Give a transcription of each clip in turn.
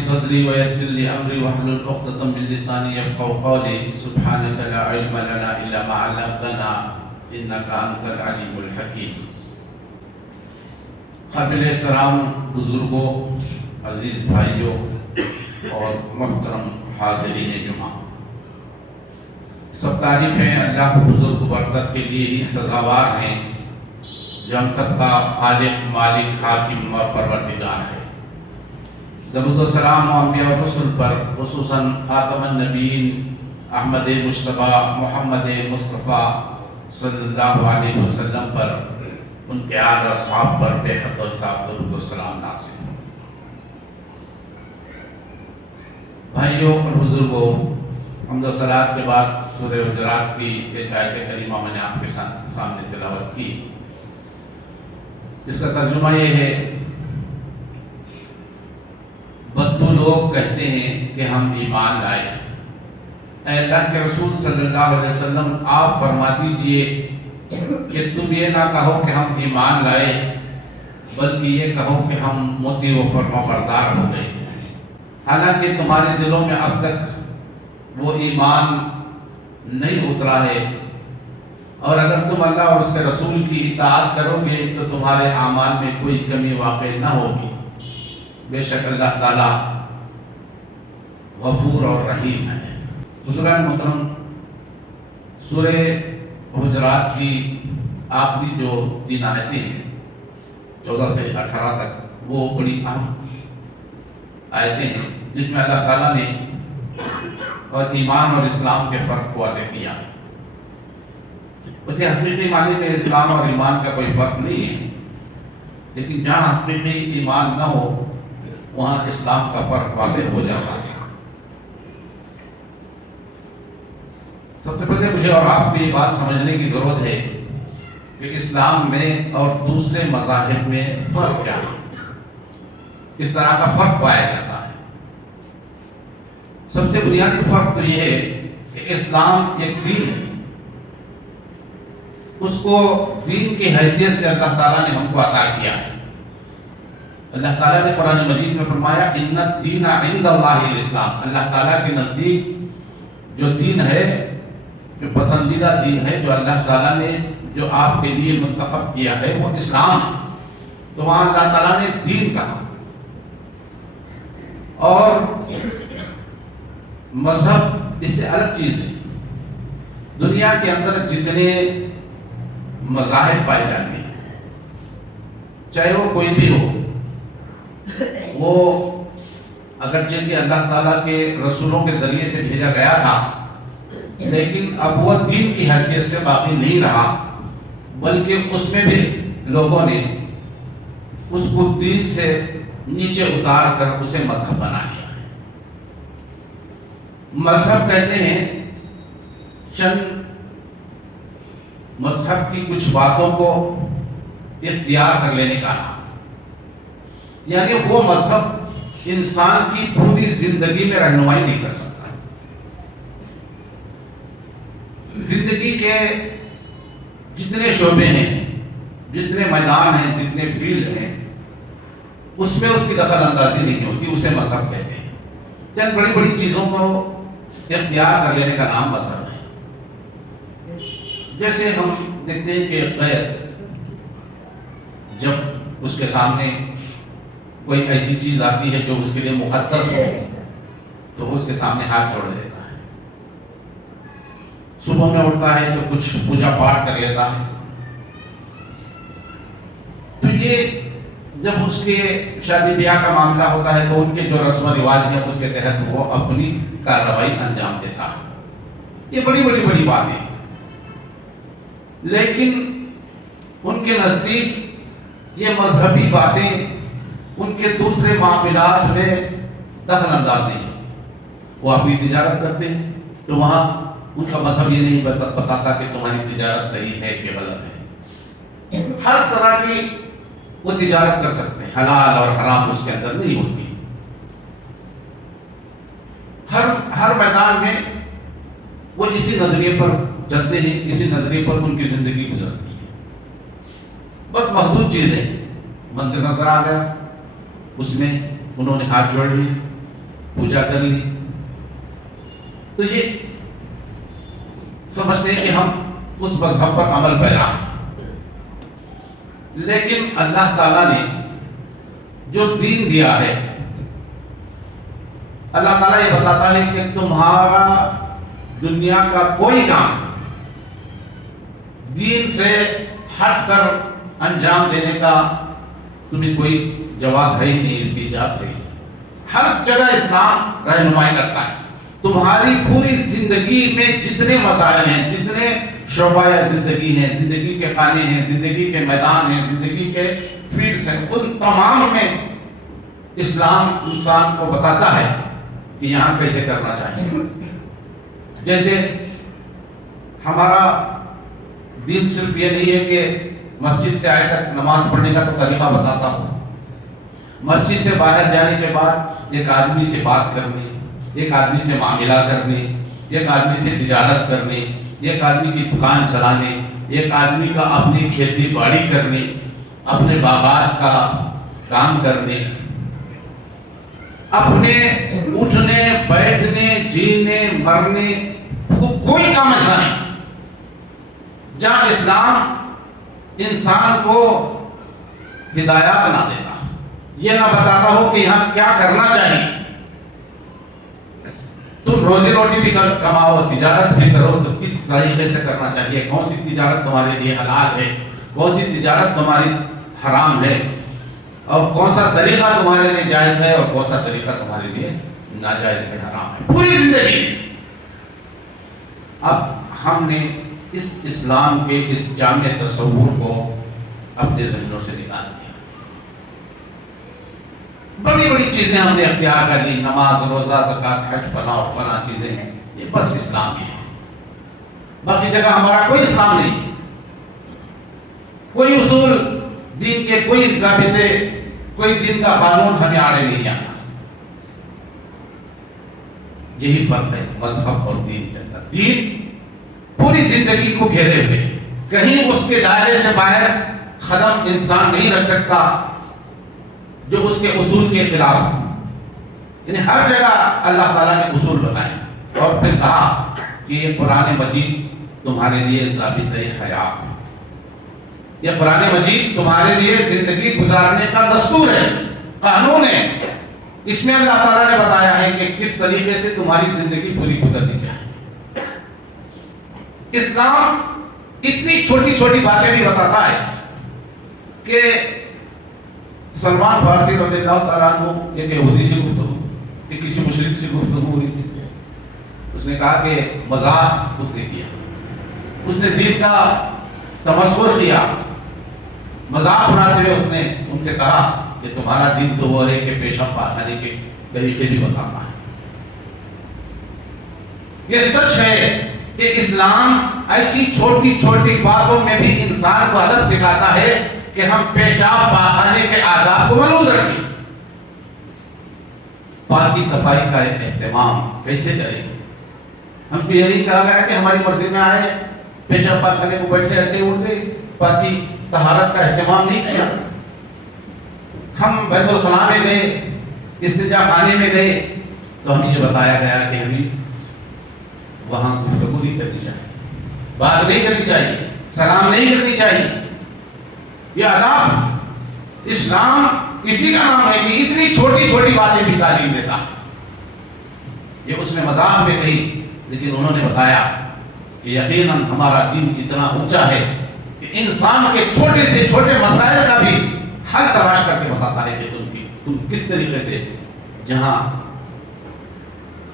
صدری ویسر لی امری واحلل عقدۃ من لسانی یفقهوا قولی سبحانک لا علم لنا الا ما علمتنا انک انت العلیم الحکیم۔ قابل احترام بزرگوں، عزیز بھائیوں اور محترم حاضرین جمعہ، سب تعریفیں اللہ بزرگ برتر کے لیے ہی سزاوار ہیں جو ہم سب کا خالق، مالک، حاکم اور پروردگار ہے۔ درود و سلام و انبیاء و رسول پر، خصوصاً خاتم النبیین احمد مصطفیٰ محمد مصطفیٰ صلی اللہ علیہ وسلم پر، ان کے آل اصحاب پر بے حد و حساب درود و سلام نازل ہو۔ بھائیوں اور بزرگوں، حمد و صلوات کے بعد سورہ حجرات کی ایک آیت کریمہ میں نے آپ کے سامنے تلاوت کی۔ اس کا ترجمہ یہ ہے، بدو لوگ کہتے ہیں کہ ہم ایمان لائے، اے اللہ کے رسول صلی اللہ علیہ وسلم آپ فرما دیجئے کہ تم یہ نہ کہو کہ ہم ایمان لائے، بلکہ یہ کہو کہ ہم مطیع و فرما بردار ہو گئے۔ حالانکہ تمہارے دلوں میں اب تک وہ ایمان نہیں اترا ہے، اور اگر تم اللہ اور اس کے رسول کی اطاعت کرو گے تو تمہارے اعمال میں کوئی کمی واقع نہ ہوگی۔ بے شک اللہ تعالیٰ غفور اور رحیم ہے۔ بزرگان محترم، سورہ حجرات کی آخری جو 3 آیتیں ہیں 14 سے 18 تک، وہ بڑی اہم آیتیں ہیں جس میں اللہ تعالیٰ نے اور ایمان اور اسلام کے فرق کو واضح کیا۔ ویسے حقیقی معنی میں اسلام اور ایمان کا کوئی فرق نہیں ہے، لیکن جہاں حقیقی ایمان نہ ہو وہاں اسلام کا فرق واضح ہو جاتا ہے۔ سب سے پہلے مجھے اور آپ کو یہ بات سمجھنے کی ضرورت ہے کہ اسلام میں اور دوسرے مذاہب میں فرق کیا ہے، اس طرح کا فرق پایا جاتا ہے۔ سب سے بنیادی فرق تو یہ ہے کہ اسلام ایک دین ہے، اس کو دین کی حیثیت سے اللہ تعالیٰ نے ہم کو عطا کیا ہے۔ اللہ تعالیٰ نے قرآن مجید میں فرمایا ان الدین عند اللہ الاسلام، اللہ تعالیٰ کے نزدیک جو دین ہے، جو پسندیدہ دین ہے، جو اللہ تعالیٰ نے جو آپ کے لیے منتخب کیا ہے، وہ اسلام ہے۔ تو وہاں اللہ تعالیٰ نے دین کہا، اور مذہب اس سے الگ چیز ہے۔ دنیا کے اندر جتنے مذاہب پائے جاتے ہیں، چاہے وہ کوئی بھی ہو، وہ اگرچہ کہ اللہ تعالیٰ کے رسولوں کے ذریعے سے بھیجا گیا تھا، لیکن اب وہ دین کی حیثیت سے باقی نہیں رہا، بلکہ اس میں بھی لوگوں نے اس کو دین سے نیچے اتار کر اسے مذہب بنا لیا۔ مذہب کہتے ہیں چند مذہب کی کچھ باتوں کو اختیار کر لینے کا نام، یعنی وہ مذہب انسان کی پوری زندگی میں رہنمائی نہیں کر سکتا۔ زندگی کے جتنے شعبے ہیں، جتنے میدان ہیں، جتنے فیلڈ ہیں، اس میں اس کی دخل اندازی نہیں ہوتی، اسے مذہب کہتے ہیں۔ چند بڑی بڑی چیزوں کو اختیار کر لینے کا نام مذہب ہے۔ جیسے ہم دیکھتے ہیں کہ غیر جب اس کے سامنے کوئی ایسی چیز آتی ہے جو اس کے لیے مقدس ہو تو اس کے سامنے ہاتھ جوڑ لیتا ہے۔ صبح میں اٹھتا ہے تو کچھ پوجا پاٹ کر لیتا ہے۔ تو یہ جب اس کے شادی بیاہ کا معاملہ ہوتا ہے تو ان کے جو رسم و رواج ہیں اس کے تحت وہ اپنی کارروائی انجام دیتا ہے۔ یہ بڑی بڑی بڑی باتیں، لیکن ان کے نزدیک یہ مذہبی باتیں ان کے دوسرے معاملات میں دخل انداز نہیں ہوتی۔ وہ اپنی تجارت کرتے ہیں تو وہاں ان کا مذہب یہ نہیں بتاتا کہ تمہاری تجارت صحیح ہے کہ غلط ہے۔ ہر طرح کی وہ تجارت کر سکتے ہیں، حلال اور حرام اس کے اندر نہیں ہوتی۔ ہر میدان میں وہ اسی نظریے پر چلتے ہیں، اسی نظریے پر ان کی زندگی گزرتی ہے۔ بس محدود چیزیں، مندر نظر آ گیا، اس میں انہوں نے ہاتھ جوڑ لی، پوجا کر لی، تو یہ سمجھتے ہیں کہ ہم اس مذہب پر عمل پیرا ہیں۔ لیکن اللہ تعالیٰ نے جو دین دیا ہے، اللہ تعالیٰ یہ بتاتا ہے کہ تمہارا دنیا کا کوئی کام دین سے ہٹ کر انجام دینے کا تمہیں کوئی جواب ہے ہی نہیں، اس کی اجازت ہے۔ ہر جگہ اسلام رہنمائی کرتا ہے۔ تمہاری پوری زندگی میں جتنے مسائل ہیں، جتنے شعبہ زندگی ہیں، زندگی کے خانے ہیں، زندگی کے میدان ہیں، زندگی کے فیلڈز ہیں، ان تمام میں اسلام انسان کو بتاتا ہے کہ یہاں کیسے کرنا چاہیے۔ جیسے ہمارا دین صرف یہ نہیں ہے کہ مسجد سے آئے تک نماز پڑھنے کا تو طریقہ بتاتا ہوں، مسجد سے باہر جانے کے بعد ایک آدمی سے بات کرنی، ایک آدمی سے معاملہ کرنے، ایک آدمی سے تجارت کرنے، ایک آدمی کی دکان چلانے، ایک آدمی کا اپنی کھیتی باڑی کرنے، اپنے باغات کا کام کرنے، اپنے اٹھنے بیٹھنے جینے مرنے کوئی کام ایسا نہیں جہاں اسلام انسان کو ہدایات نہ دیتا، یہ نہ بتاتا ہو کہ یہاں کیا کرنا چاہیے۔ تم روزی روٹی بھی کماؤ، تجارت بھی کرو، تو کس طریقے سے کرنا چاہیے، کون سی تجارت تمہارے لیے حلال ہے، کون سی تجارت تمہاری حرام ہے، اور کون سا طریقہ تمہارے لیے جائز ہے اور کون سا طریقہ تمہارے لیے ناجائز ہے، حرام ہے، پوری زندگی۔ اب ہم نے اس اسلام کے اس جامع تصور کو اپنے ذہنوں سے نکال دیا، بڑی بڑی چیزیں ہم نے اختیار کر لی، نماز، روزہ، زکوٰۃ، حج، فلاں اور فلاں چیزیں ہیں، یہ بس اسلام ہی ہے، باقی جگہ ہمارا کوئی اسلام نہیں، کوئی اصول دین کے، کوئی ضابطے، کوئی دین کا قانون ہمیں آڑے نہیں آتا۔ یہی فرق ہے مذہب اور دین کے اندر۔ دین پوری زندگی کو گھیرے ہوئے، کہیں اس کے دائرے سے باہر قدم انسان نہیں رکھ سکتا جو اس کے اصول کے خلاف ہے، یعنی ہر جگہ اللہ تعالیٰ نے اصول بتائے اور پھر کہا کہ یہ قرآن مجید تمہارے لیے ضابطۂ حیات ہے، یہ قرآن مجید تمہارے لیے زندگی گزارنے کا دستور ہے، قانون ہے۔ اس میں اللہ تعالیٰ نے بتایا ہے کہ کس طریقے سے تمہاری زندگی پوری گزرنی چاہیے۔ اسلام اتنی چھوٹی چھوٹی باتیں بھی بتاتا ہے کہ سلمان فارسی رضی اللہ تعالیٰ عنہ ایک یہودی سے گفتگو، کہ کسی مشرک سے گفتگو ہوئی تھی، اس نے کہا کہ مذاق اس نے کیا، اس نے دین کا تمسخر کیا، مذاق اڑاتے ہوئے اس نے ان سے کہا کہ تمہارا دین تو وہ ہے کہ پیشاب پاخانے کے طریقے بھی بتاتا ہے۔ یہ سچ ہے کہ اسلام ایسی چھوٹی چھوٹی باتوں میں بھی انسان کو ادب سکھاتا ہے کہ ہم پیشاب پاخانے کے آداب کو ملحوظ رکھیں، پاکی صفائی کا اہتمام کیسے کریں۔ ہم کو یہ نہیں کہا گیا کہ ہماری مرضی میں آئے پیشاب پاخانے کو بیٹھے ایسے اٹھ گئے، پاکی طہارت کا اہتمام نہیں کیا۔ ہم بیت الخلاء میں گئے، استنجا خانے میں گئے، تو ہمیں یہ بتایا گیا کہ ہمیں وہاں گفتگو نہیں کرنی چاہیے، بات نہیں کرنی چاہیے، سلام نہیں کرنی چاہیے۔ یہ آداب اسلام اسی کا نام ہے کہ اتنی چھوٹی چھوٹی باتیں بھی تعلیم دیتا ہے۔ یہ اس نے مذاق میں کہی، لیکن انہوں نے بتایا کہ یقیناً ہمارا دین اتنا اونچا ہے کہ انسان کے چھوٹے سے چھوٹے مسائل کا بھی حل تلاش کر کے بتاتا ہے کہ تم کس طریقے سے جہاں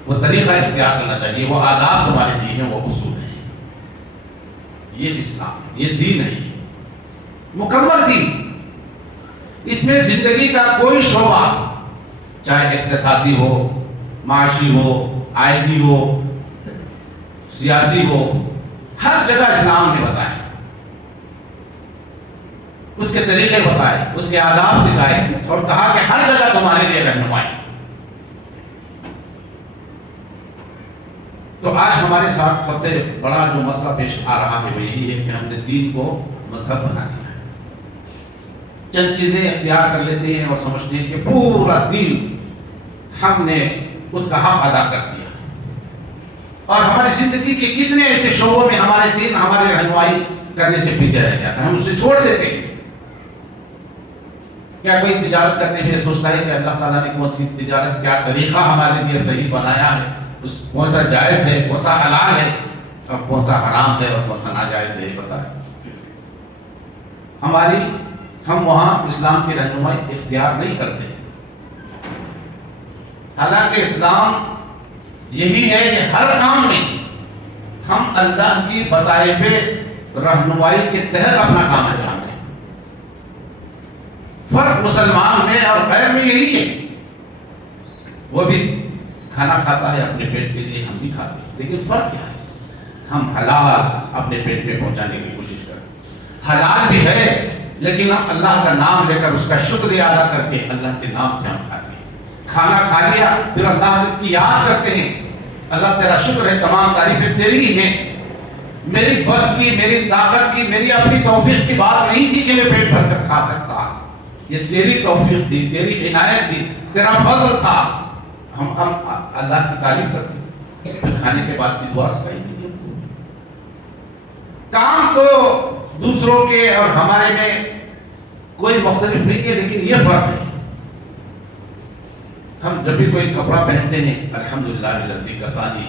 وہ طریقہ اختیار کرنا چاہیے، وہ آداب تمہارے لیے ہیں، وہ اصول ہیں۔ یہ اسلام، یہ دین ہے، مکمل دین۔ اس میں زندگی کا کوئی شعبہ، چاہے اقتصادی ہو، معاشی ہو، آئینی ہو، سیاسی ہو، ہر جگہ اسلام نے بتایا، اس کے طریقے بتائے، اس کے آداب سکھائے، اور کہا کہ ہر جگہ تمہارے لیے رہنمائی۔ تو آج ہمارے ساتھ سب سے بڑا جو مسئلہ پیش آ رہا ہے وہ یہی ہے کہ ہم نے دین کو مذہب بنا لیا ہے۔ چند چیزیں اختیار کر لیتے ہیں اور سمجھتے ہیں کہ پورا دین ہم نے اس کا حق ادا کر دیا، اور ہماری زندگی کے کتنے ایسے شعبوں میں ہمارے دین ہماری رہنمائی کرنے سے پیچھے رہ جاتا ہے، ہم اسے چھوڑ دیتے ہیں۔ کیا کوئی تجارت کرنے میں سوچتا ہے کہ اللہ تعالیٰ نے کون سی تجارت، کیا طریقہ ہمارے لیے صحیح بنایا ہے، اس کون سا جائز ہے، کون سا حلال ہے اور کون سا حرام ہے اور کون سا ناجائز ہے، پتہ ہے؟ ہم وہاں اسلام کی رہنمائی اختیار نہیں کرتے، حالانکہ اسلام یہی ہے کہ ہر کام میں ہم اللہ کی بتائے پہ رہنمائی کے تحت اپنا کام انجام دیں۔ فرق مسلمان میں اور غیر میں یہی ہے، وہ بھی کھانا کھاتا ہے اپنے پیٹ کے لیے، ہم بھی کھاتے ہیں، لیکن فرق کیا ہے؟ ہم حلال اپنے پیٹ میں پہنچانے کی کوشش کرتے ہیں، حلال بھی ہے لیکن ہم اللہ کا نام لے کر اس کا شکریہ ادا کر کے اللہ کے نام سے ہم کھاتے ہیں۔ کھانا کھا لیا پھر اللہ کی یاد کرتے ہیں، اللہ تیرا شکر ہے، تمام تعریفیں تیری ہی ہیں، میری بس کی، میری طاقت کی، میری اپنی توفیق کی بات نہیں تھی کہ میں پیٹ بھر کر کھا سکتا، یہ تیری توفیق تھی، تیری عنایت تھی، تیرا فضل تھا۔ ہم اللہ کی تعریف کرتے ہیں، پھر کھانے کے بعد کی دعا سکھائی گئی۔ کام تو دوسروں کے اور ہمارے میں کوئی مختلف نہیں ہے، لیکن یہ فرق ہے، ہم جب بھی کوئی کپڑا پہنتے ہیں الحمدللہ الذی کسانی،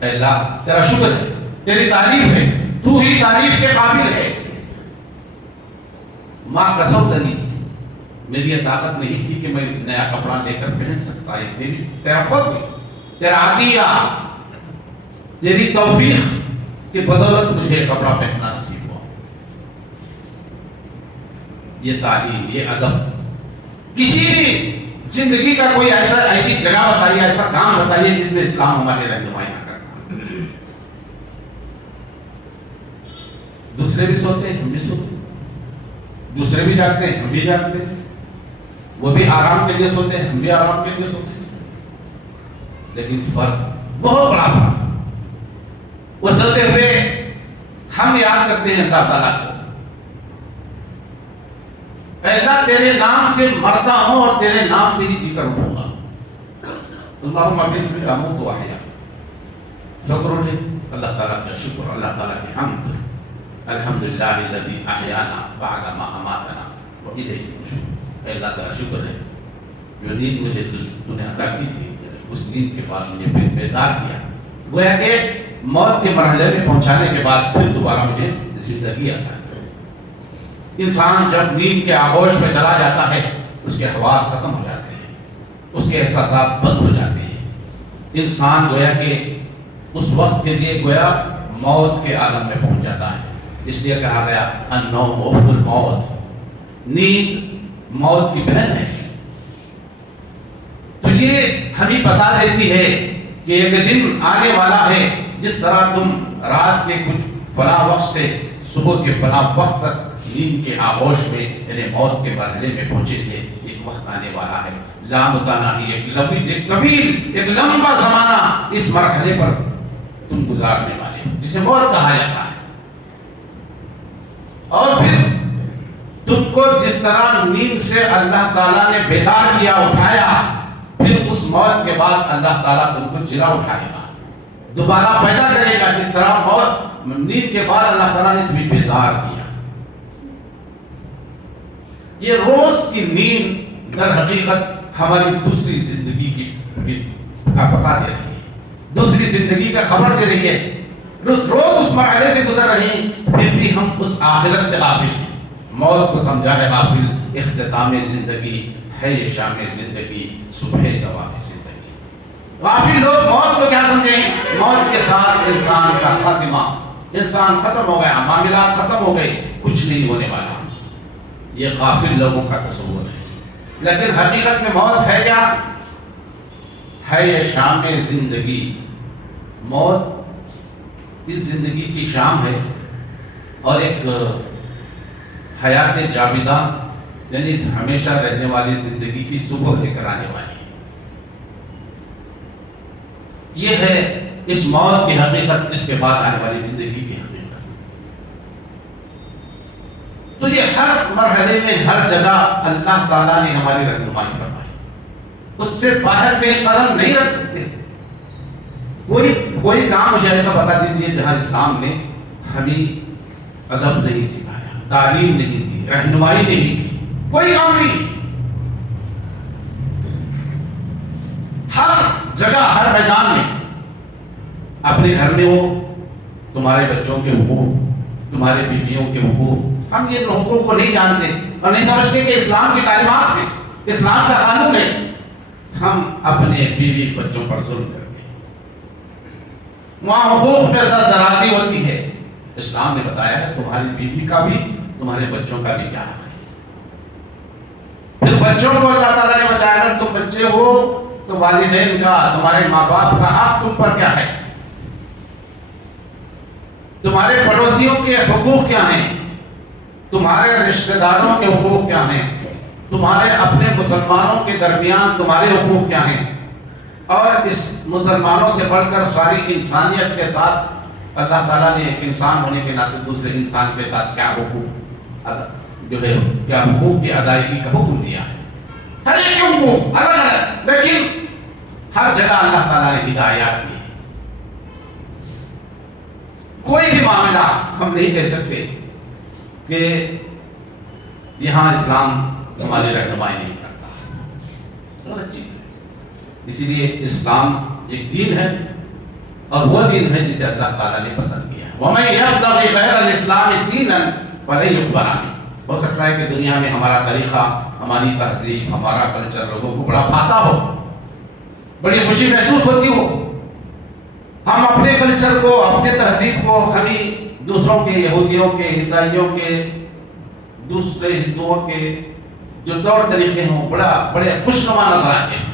اے اللہ تیرا شکر ہے، تیری تعریف ہے، تو ہی تعریف کے قابل ہے۔ ماں کسوتنی، میری یہ طاقت نہیں تھی کہ میں نیا کپڑا لے کر پہن سکتا ہے، تیرا فضل، تیرا عطیہ، تیری توفیق کی بدولت مجھے کپڑا پہننا نصیب ہوا۔ یہ تعلیم، یہ ادب، کسی بھی زندگی کا کوئی ایسی جگہ بتائیے، ایسا کام بتائیے جس میں اسلام ہماری رہنمائی نہ کرتا۔ دوسرے بھی سوتے ہیں، ہم بھی سوتے ہیں، دوسرے بھی جاگتے ہیں، ہم بھی جاگتے ہیں، وہ بھی آرام کے لیے سوتے ہیں، ہم بھی آرام کے لیے سوتے ہیں، لیکن فرق، بہت بڑا فرق۔ وہ سوتے ہوئے ہم یاد کرتے ہیں اللہ تعالیٰ کو، اے اللہ تیرے نام سے مرتا ہوں اور تیرے نام سے ہی جی کر اٹھوں گا، اللہم بسمک اموت و احیا۔ شکر اٹھے، اللہ تعالیٰ کا شکر، اللہ تعالیٰ کی حمد، الحمدللہ الذی احیانا بعد ما اماتنا والیہ النشور۔ اے اللہ تعالیٰ شکر ہے، جو نیند مجھے تو نے عطا کی تھی، اس نیند کے بعد مجھے پھر بیدار کیا، گویا کہ موت کے مرحلے میں پہنچانے کے بعد پھر دوبارہ مجھے زندگی عطا کی۔ انسان جب نیند کے آغوش میں چلا جاتا ہے، اس کے حواس ختم ہو جاتے ہیں، اس کے احساسات بند ہو جاتے ہیں، انسان گویا کہ اس وقت کے لیے گویا موت کے عالم میں پہنچ جاتا ہے۔ اس لیے کہا گیا النوم اخت الموت، نیند موت کی بہن ہے۔ تو یہ ہمیں بتا دیتی ہے کہ ایک دن آنے والا ہے، جس طرح تم رات کے کچھ فلاں وقت سے صبح کے فلاں وقت تک نیند کے آغوش میں یعنی موت کے مرحلے میں پہنچے تھے، ایک وقت آنے والا ہے لامتناہی، ایک طویل، ایک لمبا زمانہ اس مرحلے پر تم گزارنے والے ہو، جسے موت کہا جاتا ہے۔ اور پھر تم کو جس طرح نیند سے اللہ تعالیٰ نے بیدار کیا، اٹھایا، پھر اس موت کے بعد اللہ تعالیٰ تم کو جلا اٹھائے گا، دوبارہ پیدا کرے گا، جس طرح موت نیند کے بعد اللہ تعالیٰ نے تمہیں بیدار کیا۔ یہ روز کی نیند در حقیقت ہماری دوسری زندگی کا پتہ دے رہی ہے، دوسری زندگی کا خبر دے رہی ہے۔ روز اس مرحلے سے گزر رہی ہیں، پھر بھی ہم اس آخرت سے غافل ہیں۔ موت کو سمجھا ہے غافل، اختتام زندگی ہے یہ شام زندگی، صبح دوام زندگی۔ غافل لوگ موت کو کیا سمجھیں؟ موت کے ساتھ انسان کا خاتمہ، انسان ختم ہو گیا، معاملات ختم ہو گئے، کچھ نہیں ہونے والا، یہ غافل لوگوں کا تصور ہے۔ لیکن حقیقت میں موت ہے کیا؟ ہے یہ شام زندگی۔ موت اس زندگی کی شام ہے، اور ایک حیات جاویدہ یعنی ہمیشہ رہنے والی زندگی کی صبح لے کر آنے والی ہے۔ یہ ہے اس موت کی حقیقت، اس کے بعد آنے والی زندگی کی حقیقت۔ تو یہ ہر مرحلے میں ہر جگہ اللہ تعالیٰ نے ہماری رہنمائی فرمائی، اس سے باہر کہیں قدم نہیں رکھ سکتے۔ کوئی کام مجھے ایسا بتا دیجئے جہاں اسلام نے ہمیں ادب نہیں سکھایا، تعلیم نہیں دی، رہنمائی نہیں کی، کوئی کام نہیں۔ ہر جگہ ہر میدان میں، اپنے گھر میں ہو تمہارے بچوں کے حقوق، تمہارے بیویوں کے حقوق، ہم یہ حقوق کو نہیں جانتے اور نہیں سمجھتے کہ اسلام کی تعلیمات میں، اسلام کا قانون ہے، ہم اپنے بیوی بچوں پر ظلم کرتے ہیں۔ وہاں حقوق میں درازی ہوتی ہے، اسلام نے بتایا ہے تمہاری بیوی کا بھی تمہارے بچوں کا بھی کیا حق ہے۔ پھر بچوں کو اللہ تعالیٰ نے بچایا، اگر تم بچے ہو تو والدین کا، تمہارے ماں باپ کا حق تم پر کیا ہے، تمہارے پڑوسیوں کے حقوق کیا ہیں، تمہارے رشتہ داروں کے حقوق کیا ہیں، تمہارے اپنے مسلمانوں کے درمیان تمہارے حقوق کیا ہیں، اور اس مسلمانوں سے بڑھ کر ساری انسانیت کے ساتھ اللہ تعالیٰ نے ایک انسان ہونے کے ناطے دوسرے انسان کے ساتھ کیا حقوق جو ہے، کیا حقوق کی ادائیگی کا حکم دیا ہے۔ ہر ایک کے حقوق الگ الگ، لیکن ہر جگہ اللہ تعالیٰ نے ہدایات دی۔ کوئی بھی معاملہ ہم نہیں کہہ سکتے کہ یہاں اسلام ہماری رہنمائی نہیں کرتا، غلط چیز ہے۔ اسی لیے اسلام ایک دین ہے اور وہ دین ہے جسے اللہ تعالیٰ نے پسند کیا ہے۔ وَمَن يَبْتَغِ غَيْرَ الْإِسْلَامِ دِينًا فَلَن يُقْبَلَ مِنْهُ۔ ہو سکتا ہے کہ دنیا میں ہمارا طریقہ، ہماری تہذیب، ہمارا کلچر لوگوں کو بڑا بھاتا ہو، بڑی خوشی محسوس ہوتی ہو، ہم اپنے کلچر کو، اپنے تہذیب کو، ہمیں دوسروں کے، یہودیوں کے، عیسائیوں کے، دوسرے ہندوؤں کے جو طور طریقے ہوں بڑے خوشنما نظر آتے ہیں۔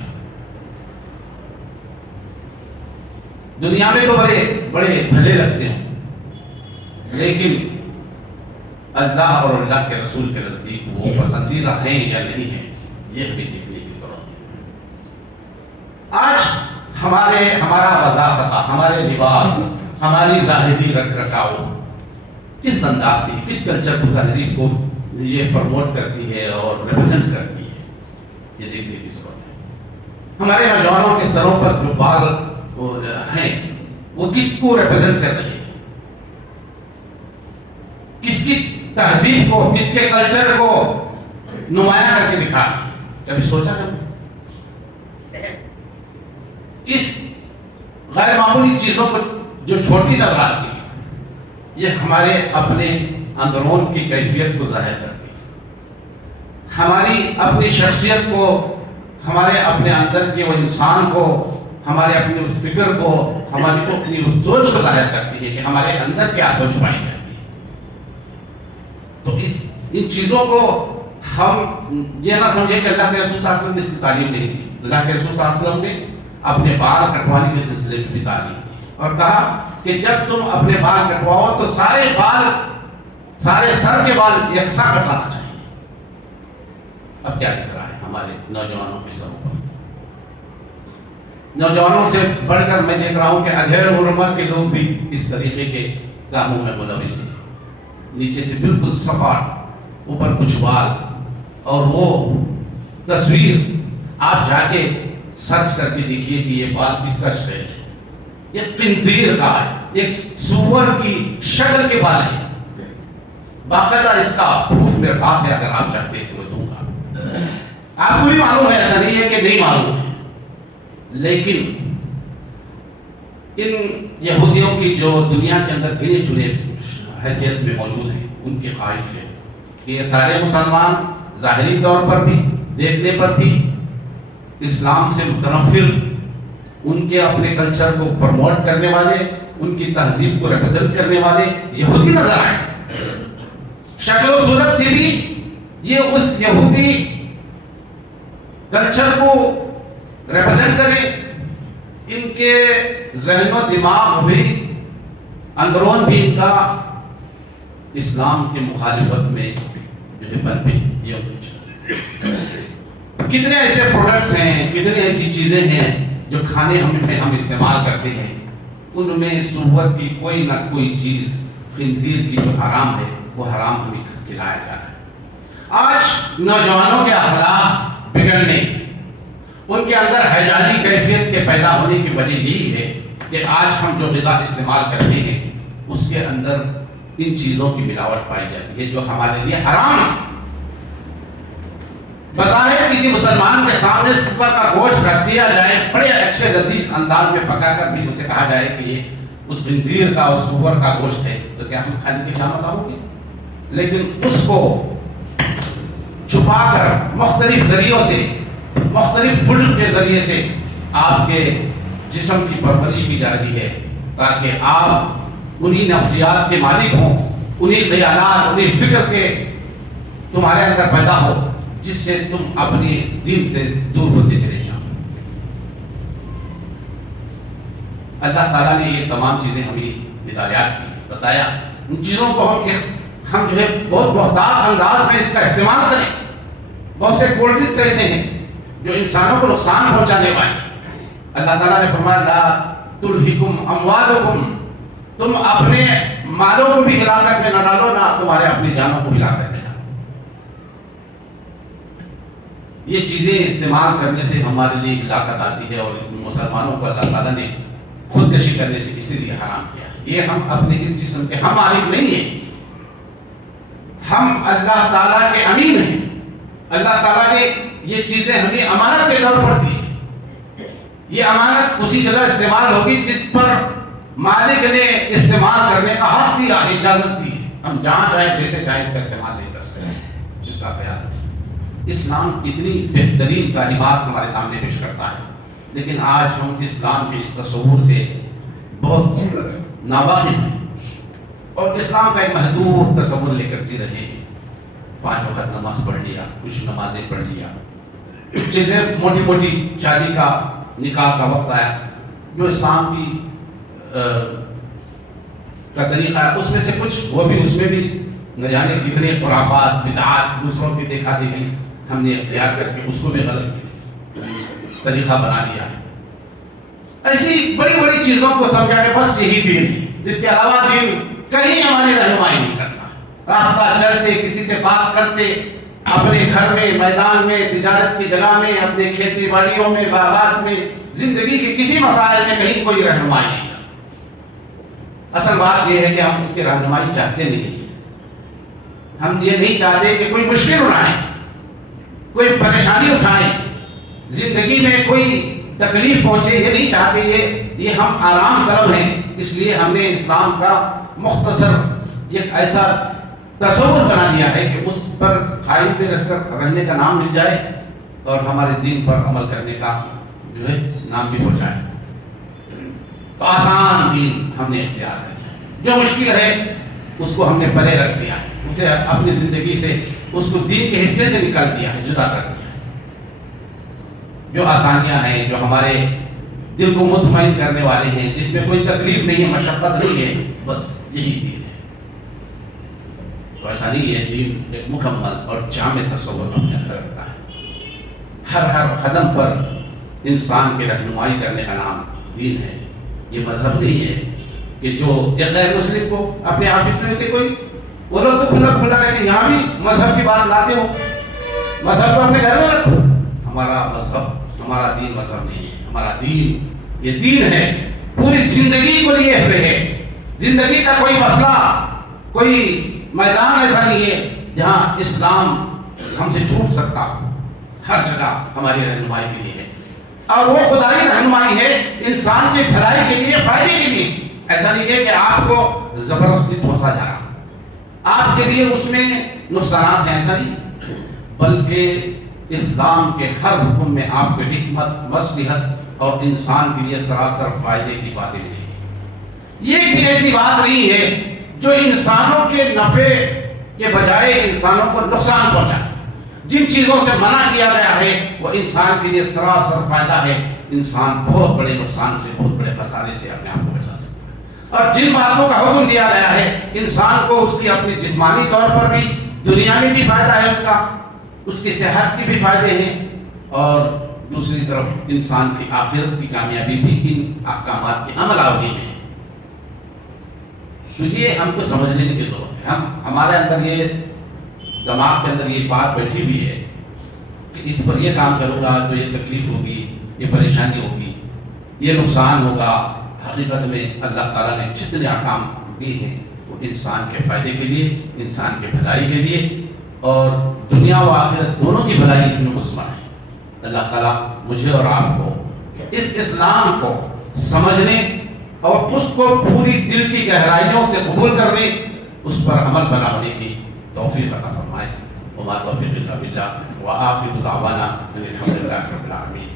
دنیا میں تو بڑے بھلے لگتے ہیں، لیکن اللہ اور اللہ کے رسول کے نزدیک وہ پسندیدہ ہیں یا نہیں ہیں، یہ بھی دیکھنے کی ضرورت ہے۔ آج ہمارا وضاحت، ہمارے لباس، ہماری ظاہری رکھ رکھاؤ کس انداز سے، کس کلچر کو، تہذیب کو یہ پروموٹ کرتی ہے اور ریپرزینٹ کرتی ہے، یہ دیکھنے کی ضرورت ہے۔ ہمارے نوجوانوں کے سروں پر جو بال ہیں وہ کس کو ریپرزینٹ کر رہے ہیں، کس کی تہذیب کو، کس کے کلچر کو نمایاں کر کے دکھا رہے ہیں، کبھی سوچا نا؟ اس غیر معمولی چیزوں کو جو چھوٹی نظر آتی ہے، یہ ہمارے اپنے اندرون کی کیفیت کو ظاہر کرتی ہے، ہماری اپنی شخصیت کو، ہمارے اپنے اندر کے وہ انسان کو، ہمارے اپنی اس فکر کو، ہماری اپنی اس سوچ کو ظاہر کرتی ہے کہ ہمارے اندر کیا سوچ پائی جاتی ہے۔ تو ان چیزوں کو ہم یہ نہ سمجھیں کہ اللہ کے رسول صلی اللہ علیہ وسلم نے اس کی تعلیم نہیں دی۔ اللہ کے رسول صلی اللہ علیہ وسلم نے اپنے بال کٹوانے کے سلسلے میں بھی تعلیم دی اور کہا کہ جب تم اپنے بال کٹواؤ تو سارے سر کے بال یکساں کٹوانا چاہیے۔ اب کیا دکھ رہا ہے ہمارے نوجوانوں کے سروں پر؟ نوجوانوں سے بڑھ کر میں دیکھ رہا ہوں کہ ادھیڑ عمر کے لوگ بھی اس طریقے کے کاموں میں ملوث ہیں، نیچے سے بالکل صفاٹ، اوپر کچھ بال، اور وہ تصویر آپ جا کے سرچ کر کے دیکھیے کہ یہ بال کس کا شکل ہے، یہ خنزیر کا ہے، ایک سور کی شکل کے بال ہیں۔ باقاعدہ اس کا پروف میرے پاس ہے، اگر آپ چاہتے ہیں تو میں دوں گا۔ آپ کو بھی معلوم ہے، ایسا نہیں ہے کہ نہیں معلوم ہے، لیکن ان یہودیوں کی جو دنیا کے اندر گنے چنے حیثیت میں موجود ہیں، ان کی خواہش ہے کہ یہ سارے مسلمان ظاہری طور پر بھی، دیکھنے پر بھی اسلام سے متنفر، ان کے اپنے کلچر کو پروموٹ کرنے والے، ان کی تہذیب کو ریپرزینٹ کرنے والے یہودی نظر آئے۔ شکل و صورت سے بھی یہ اس یہودی کلچر کو ریپرزینٹ کریں، ان کے ذہن و دماغ بھی، اندرون بھی ان کا اسلام کی مخالفت میں جو ہے بن پہ۔ کتنے ایسے پروڈکٹس ہیں، کتنے ایسی چیزیں ہیں جو کھانے میں ہم استعمال کرتے ہیں، ان میں سور کی کوئی نہ کوئی چیز، خنزیر کی جو حرام ہے وہ حرام ہمیں کھلایا جا رہا ہے۔ آج نوجوانوں کے اخلاق بگڑنے، ان کے اندر ہیجانی کیفیت کے پیدا ہونے کی وجہ یہی ہے کہ آج ہم جو غذا استعمال کرتے ہیں اس کے اندر ان چیزوں کی ملاوٹ پائی جاتی ہے جو ہمارے لیے حرام ہے۔ بظاہر کسی مسلمان کے سامنے سور کا گوشت رکھ دیا جائے، بڑے اچھے لذیذ انداز میں پکا کر بھی اسے کہا جائے کہ یہ اس خنزیر کا اور سور کا گوشت ہے، تو کیا ہم کھانے کی قیامت آؤ گے؟ لیکن اس کو چھپا کر مختلف ذریعوں سے، مختلف فوڈ کے ذریعے سے آپ کے جسم کی پرورش کی جا رہی ہے تاکہ آپ انہی نفسیات کے مالک ہوں، انہی خیالات، انہی فکر کے تمہارے اندر پیدا ہو جس سے تم اپنے دین سے دور ہوتے چلے جاؤ۔ اللہ تعالیٰ نے یہ تمام چیزیں ہمیں ہدایات کی بتایا، ان چیزوں کو ہم جو ہے بہت محتاط انداز میں اس کا استعمال کریں۔ بہت سے کولڈ ڈرنکس ایسے ہیں جو انسانوں کو نقصان پہنچانے والے۔ اللہ تعالیٰ نے فرمایا لا تلہکم اموالکم، تم اپنے مالوں کو بھی ہلاکت میں نہ ڈالو، نہ تمہارے اپنی جانوں کو ہلاکت میں ڈالو۔ یہ چیزیں استعمال کرنے سے ہمارے لیے ہلاکت آتی ہے، اور مسلمانوں کو اللہ تعالیٰ نے خودکشی کرنے سے اسی لیے حرام کیا ہے۔ یہ ہم اپنے اس جسم کے ہم مالک نہیں ہیں، ہم اللہ تعالیٰ کے امین ہیں۔ اللہ تعالیٰ نے یہ چیزیں ہمیں امانت کے طور پر دی ہیں۔ یہ امانت اسی جگہ استعمال ہوگی جس پر مالک نے استعمال کرنے کا حق دیا ہے، اجازت دی ہے۔ ہم جہاں چاہیں جیسے چاہیں اس کا استعمال نہیں کر سکتے۔ اس کا خیال اسلام اتنی بہترین تعلیمات ہمارے سامنے پیش کرتا ہے، لیکن آج ہم اسلام کے اس تصور سے بہت ناواقف ہیں اور اسلام کا ایک محدود تصور لے کر جی رہے ہیں۔ 5 وقت نماز پڑھ لیا، کچھ نمازیں پڑھ لیا، کچھ چیزیں موٹی موٹی شادی کا، نکاح کا وقت آیا جو اسلام کی کا طریقہ ہے، اس میں سے کچھ وہ بھی، اس میں بھی نہ جانے کتنے خرافات، بدعات، دوسروں کی دیکھا دیکھی ہم نے اختیار کر کے اس کو بھی غلط طریقہ بنا لیا ہے۔ ایسی بڑی بڑی چیزوں کو سمجھا کہ بس یہی دین ہے، اس کے علاوہ دین کہیں ہماری رہنمائی نہیں کرتا۔ راستہ چلتے، کسی سے بات کرتے، اپنے گھر میں، میدان میں، تجارت کی جگہ میں، اپنے کھیتی باڑیوں میں، باغات میں، زندگی کے کسی مسائل میں کہیں کوئی رہنمائی نہیں کرتا۔ اصل بات یہ ہے کہ ہم اس کی رہنمائی چاہتے نہیں، ہم یہ نہیں چاہتے کہ کوئی مشکل اٹھائیں، کوئی پریشانی اٹھائیں، زندگی میں کوئی تکلیف پہنچے، یہ نہیں چاہتے۔ یہ ہم آرام طلب ہیں، اس لیے ہم نے اسلام کا مختصر ایک ایسا تصور بنا لیا ہے کہ اس پر قائم پہ رکھ کر رہنے کا نام مل جائے اور ہمارے دین پر عمل کرنے کا جو ہے نام بھی ہو جائے۔ تو آسان دین ہم نے اختیار کر لیا، جو مشکل ہے اس کو ہم نے پرے رکھ دیا ہے، اسے اپنی زندگی سے، اس کو دین کے حصے سے نکال دیا ہے، جدا کر دیا ہے۔ جو آسانیاں ہیں، جو ہمارے دل کو مطمئن کرنے والے ہیں، جس میں کوئی تکلیف نہیں ہے، مشقت نہیں ہے، بس یہی دین ہے۔ تو ایسا نہیں ہے، دین ایک مکمل اور جامع تصور اپنے اندر رکھتا ہے۔ ہر قدم پر انسان کی رہنمائی کرنے کا نام دین ہے۔ یہ مذہب نہیں ہے کہ جو ایک غیر مسلم کو اپنے آفس میں سے کوئی، وہ لوگ تو کھلا کھلا کہتے ہیں یہاں بھی مذہب کی بات لاتے ہو، مذہب کو اپنے گھر میں رکھو۔ ہمارا مذہب، ہمارا دین مذہب نہیں ہے، ہمارا دین یہ دین ہے، پوری زندگی کو لیے ہوئے ہے۔ زندگی کا کوئی مسئلہ، کوئی میدان ایسا نہیں ہے جہاں اسلام ہم سے چھوٹ سکتا ہو، ہر جگہ ہماری رہنمائی کے لیے ہے، اور وہ خدائی رہنمائی ہے انسان کی بھلائی کے لیے، فائدے کے لیے۔ ایسا نہیں ہے کہ آپ کو زبردستی ٹھوسا جا رہا، آپ کے لیے اس میں نقصانات ہیں، ایسا نہیں، بلکہ اسلام کے ہر حکم میں آپ کو حکمت، مصلحت اور انسان کے لیے سراسر فائدے کی باتیں ملیں گی۔ یہ بھی ایسی بات نہیں ہے جو انسانوں کے نفع کے بجائے انسانوں کو نقصان پہنچائے۔ جن چیزوں سے منع کیا گیا ہے وہ انسان کے لیے سراسر فائدہ ہے، انسان بہت بڑے نقصان سے، بہت بڑے خسارے سے اپنے آپ کو بچا سکتا ہے۔ اور جن باتوں کا حکم دیا گیا ہے انسان کو اس کی اپنی جسمانی طور پر بھی، دنیا میں بھی فائدہ ہے، اس کی صحت کی بھی فائدے ہیں، اور دوسری طرف انسان کی آخرت کی کامیابی بھی ان احکامات کی عمل آوری میں ہے۔ تو یہ ہم کو سمجھنے کی ضرورت ہے۔ ہمارے اندر یہ دماغ کے اندر یہ بات بیٹھی ہوئی ہے کہ اس پر یہ کام کروں گا تو یہ تکلیف ہوگی، یہ پریشانی ہوگی، یہ نقصان ہوگا، حقیقت میں اللہ تعالیٰ نے جتنے احکام دیے ہیں وہ انسان کے فائدے کے لیے، انسان کے بھلائی کے لیے، اور دنیا و آخرت دونوں کی بھلائی اس میں مضمر ہے۔ اللہ تعالیٰ مجھے اور آپ کو اس اسلام کو سمجھنے اور اس کو پوری دل کی گہرائیوں سے قبول کرنے، اس پر عمل بنا ہونے کی توفیق عطا فرمائے۔ وما توفیق الا باللہ وآخر دعوانا ان الحمد للہ رب العالمین۔